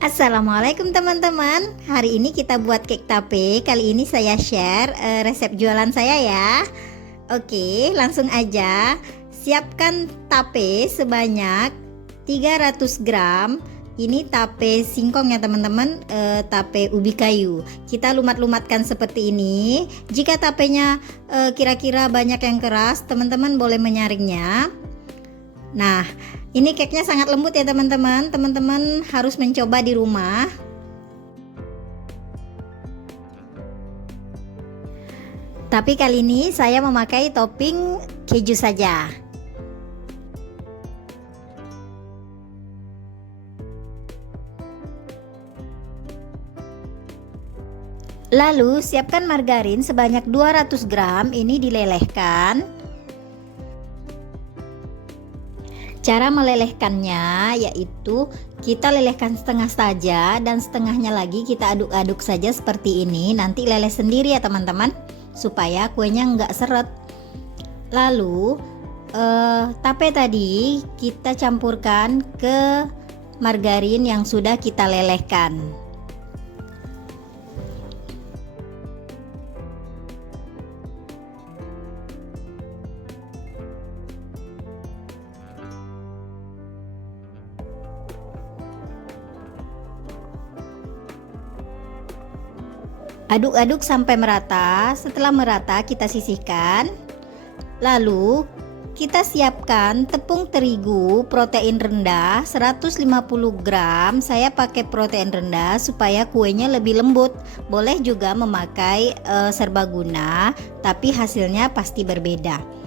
Assalamualaikum teman-teman. Hari ini kita buat cake tape. Kali ini saya share resep jualan saya ya. Oke, langsung aja. Siapkan tape sebanyak 300 gram. Ini tape singkong ya teman-teman, tape ubi kayu. Kita lumat-lumatkan seperti ini. Jika tapenya kira-kira banyak yang keras, teman-teman boleh menyaringnya. Nah, ini cake-nya sangat lembut ya teman-teman. Teman-teman harus mencoba di rumah. Tapi kali ini saya memakai topping keju saja. Lalu siapkan margarin sebanyak 200 gram. Ini dilelehkan. Cara melelehkannya yaitu kita lelehkan setengah saja dan setengahnya lagi kita aduk-aduk saja seperti ini. Nanti leleh sendiri ya teman-teman, supaya kuenya nggak seret. Lalu tape tadi kita campurkan ke margarin yang sudah kita lelehkan. Aduk-aduk sampai merata. Setelah merata kita sisihkan. Lalu kita siapkan tepung terigu protein rendah 150 gram. Saya pakai protein rendah supaya kuenya lebih lembut. Boleh juga memakai serbaguna, tapi hasilnya pasti berbeda.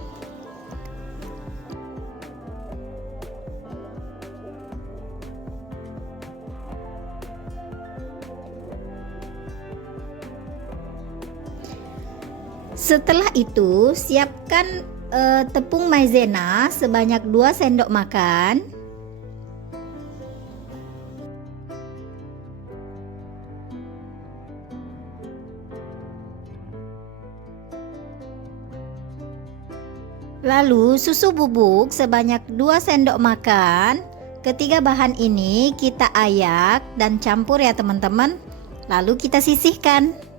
Setelah itu siapkan tepung maizena sebanyak 2 sendok makan. Lalu susu bubuk sebanyak 2 sendok makan. Ketiga bahan ini kita ayak dan campur ya teman-teman. Lalu kita sisihkan.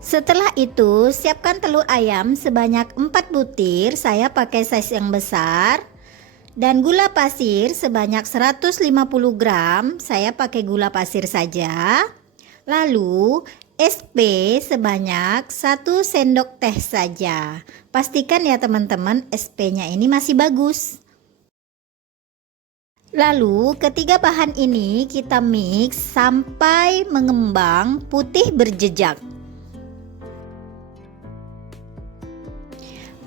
Setelah itu siapkan telur ayam sebanyak 4 butir, saya pakai size yang besar. Dan gula pasir sebanyak 150 gram, saya pakai gula pasir saja. Lalu SP sebanyak 1 sendok teh saja. Pastikan ya teman-teman SP-nya ini masih bagus. Lalu ketiga bahan ini kita mix sampai mengembang putih berjejak.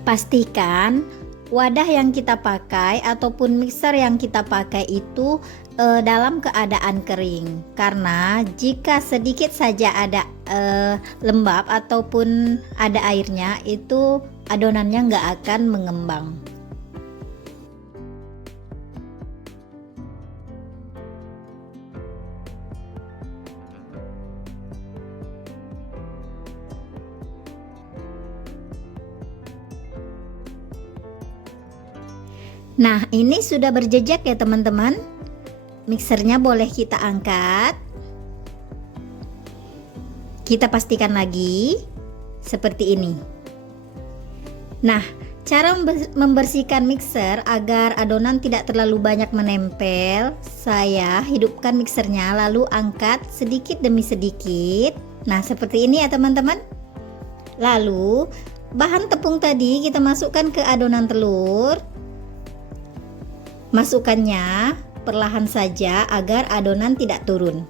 Pastikan wadah yang kita pakai ataupun mixer yang kita pakai itu dalam keadaan kering, karena jika sedikit saja ada lembab ataupun ada airnya, itu adonannya nggak akan mengembang. Nah, ini sudah berjejak ya teman-teman. Mixernya boleh kita angkat. Kita pastikan lagi seperti ini. Nah, cara membersihkan mixer agar adonan tidak terlalu banyak menempel, saya hidupkan mixernya lalu angkat sedikit demi sedikit. Nah, seperti ini ya teman-teman. Lalu, bahan tepung tadi kita masukkan ke adonan telur. Masukkannya perlahan saja agar adonan tidak turun.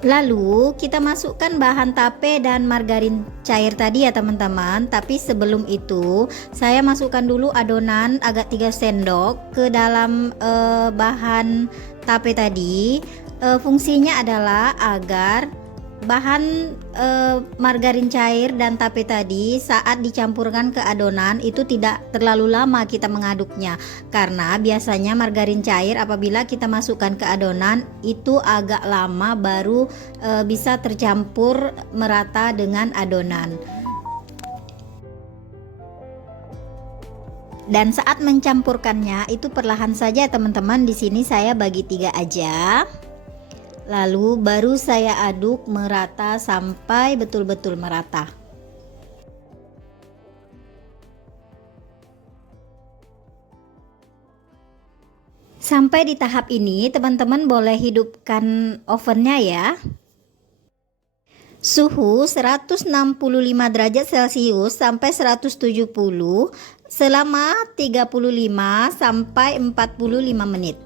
Lalu kita masukkan bahan tape dan margarin cair tadi ya teman-teman. Tapi sebelum itu saya masukkan dulu adonan agak 3 sendok ke dalam bahan tape tadi. Fungsinya adalah agar bahan margarin cair dan tape tadi saat dicampurkan ke adonan itu tidak terlalu lama kita mengaduknya, karena biasanya margarin cair apabila kita masukkan ke adonan itu agak lama baru bisa tercampur merata dengan adonan. Dan saat mencampurkannya itu perlahan saja teman-teman. Di sini saya bagi 3 aja. Lalu baru saya aduk merata sampai betul-betul merata. Sampai di tahap ini teman-teman boleh hidupkan ovennya ya. Suhu 165 derajat Celcius sampai 170 selama 35 sampai 45 menit.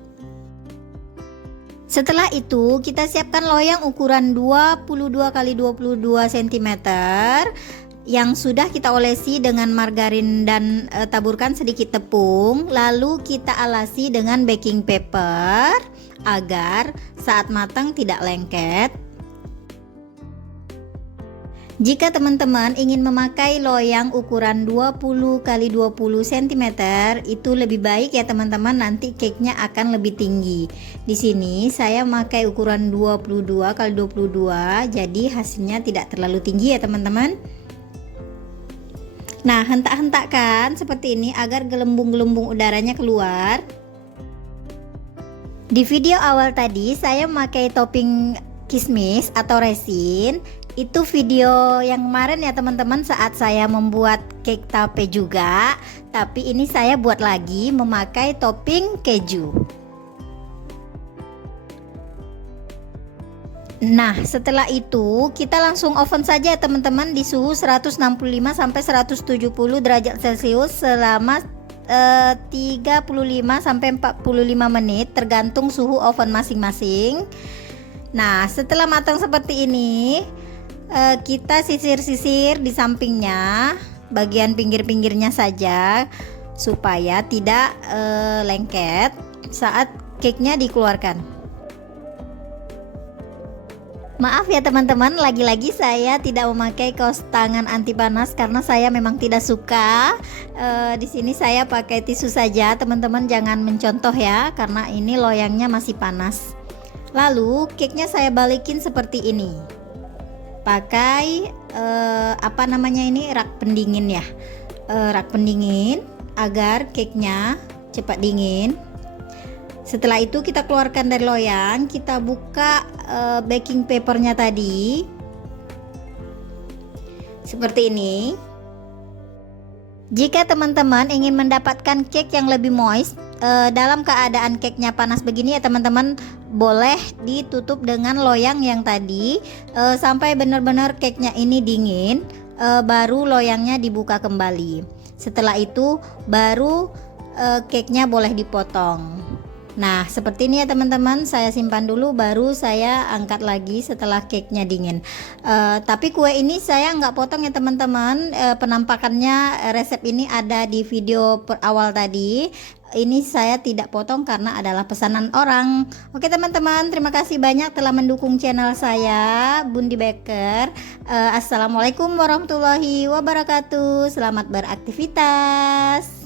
Setelah itu kita siapkan loyang ukuran 22 x 22 cm yang sudah kita olesi dengan margarin dan taburkan sedikit tepung. Lalu kita alasi dengan baking paper agar saat matang tidak lengket. Jika teman-teman ingin memakai loyang ukuran 20 x 20 cm itu lebih baik ya teman-teman, nanti cake-nya akan lebih tinggi. Di sini saya memakai ukuran 22 x 22, jadi hasilnya tidak terlalu tinggi ya teman-teman. Nah, hentak-hentakkan seperti ini agar gelembung-gelembung udaranya keluar. Di video awal tadi saya memakai topping kismis atau resin. Itu video yang kemarin ya teman-teman, saat saya membuat cake tape juga. Tapi ini saya buat lagi memakai topping keju. Nah, setelah itu kita langsung oven saja teman-teman di suhu 165 sampai 170 derajat Celcius selama 35 sampai 45 menit tergantung suhu oven masing-masing. Nah, setelah matang seperti ini, kita sisir-sisir di sampingnya, bagian pinggir-pinggirnya saja supaya tidak lengket saat cake-nya dikeluarkan. Maaf ya teman-teman, lagi-lagi saya tidak memakai kaos tangan anti panas karena saya memang tidak suka. Di sini saya pakai tisu saja, teman-teman jangan mencontoh ya, karena ini loyangnya masih panas. Lalu cake-nya saya balikin seperti ini. Pakai apa namanya ini, rak pendingin ya, rak pendingin agar cake-nya cepat dingin. Setelah itu kita keluarkan dari loyang, kita buka baking papernya tadi seperti ini. Jika teman-teman ingin mendapatkan cake yang lebih moist dalam keadaan cake-nya panas begini ya teman-teman, boleh ditutup dengan loyang yang tadi sampai benar-benar cake-nya ini dingin, baru loyangnya dibuka kembali. Setelah itu baru cake-nya boleh dipotong. Nah, seperti ini ya teman-teman, saya simpan dulu baru saya angkat lagi setelah cake-nya dingin. Tapi kue ini saya nggak potong ya teman-teman. Penampakannya resep ini ada di video awal tadi. Ini saya tidak potong karena adalah pesanan orang. Oke teman-teman, terima kasih banyak telah mendukung channel saya, Bundi Baker. Assalamualaikum warahmatullahi wabarakatuh. Selamat beraktivitas.